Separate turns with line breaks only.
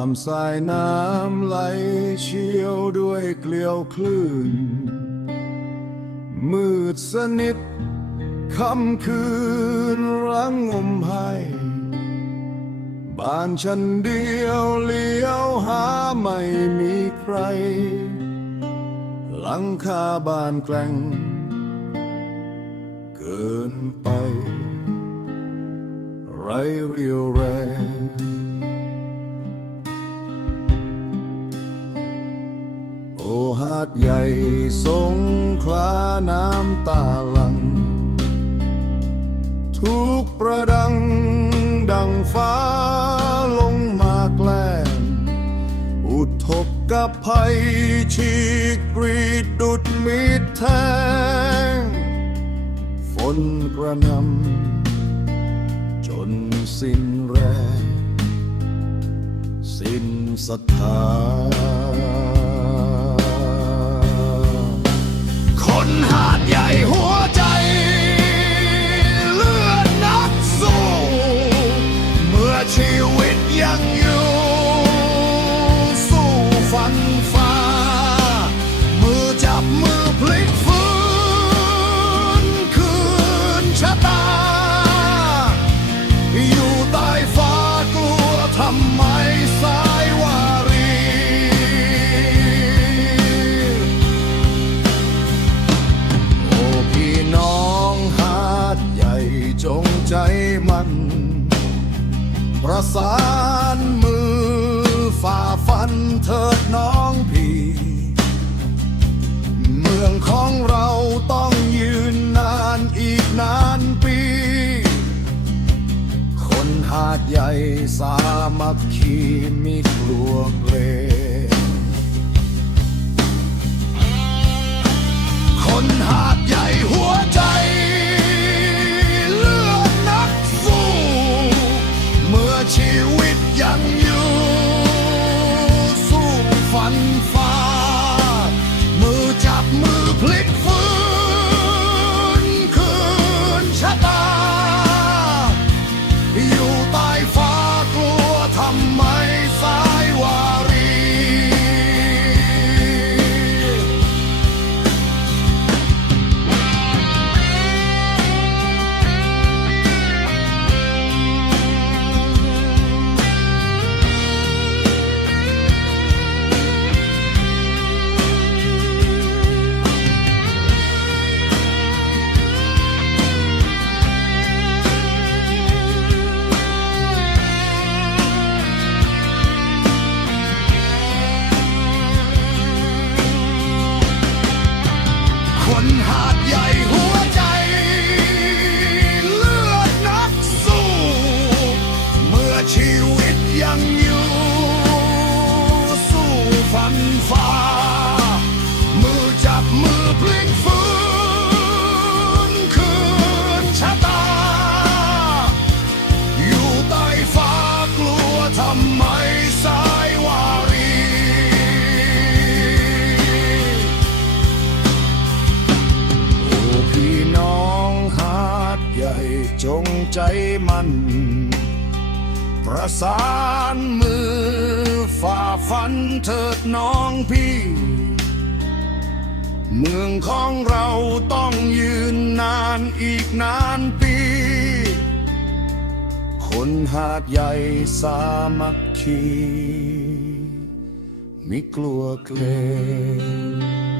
ามสายน้ำไหลเชี่ยวด้วยเกลียวคลื่น มืดสนิทค่ำคืนรังงมให้บ้านฉันเดียวเลี้ยวหาไม่มีใคร หลังคาบ้านแกล้งเกินไป ไรเรียวแรง หาดใหญ่สงขลาน้ำตาลัง ทุกประดังดังฟ้าลงมาแกล้งอุทกกับภัยฉีกกรีดดุดมีดแทง ฝนกระนำจนสิ้นแรงสิ้นศรัทธา หาดใหญ่หัว ประสานมือฝ่าฟันเถิดน้องพี่ เมืองของเราต้องยืนนานอีกนานปี คนหาดใหญ่สามัคคีมิกลัวเกรงคนหา มัน ประสานมือฝ่าฟันเถิดน้องพี่ เมืองของเราต้องยืนนานอีกนานปี คนหาดใหญ่สามัคคีมิกลัวเกรง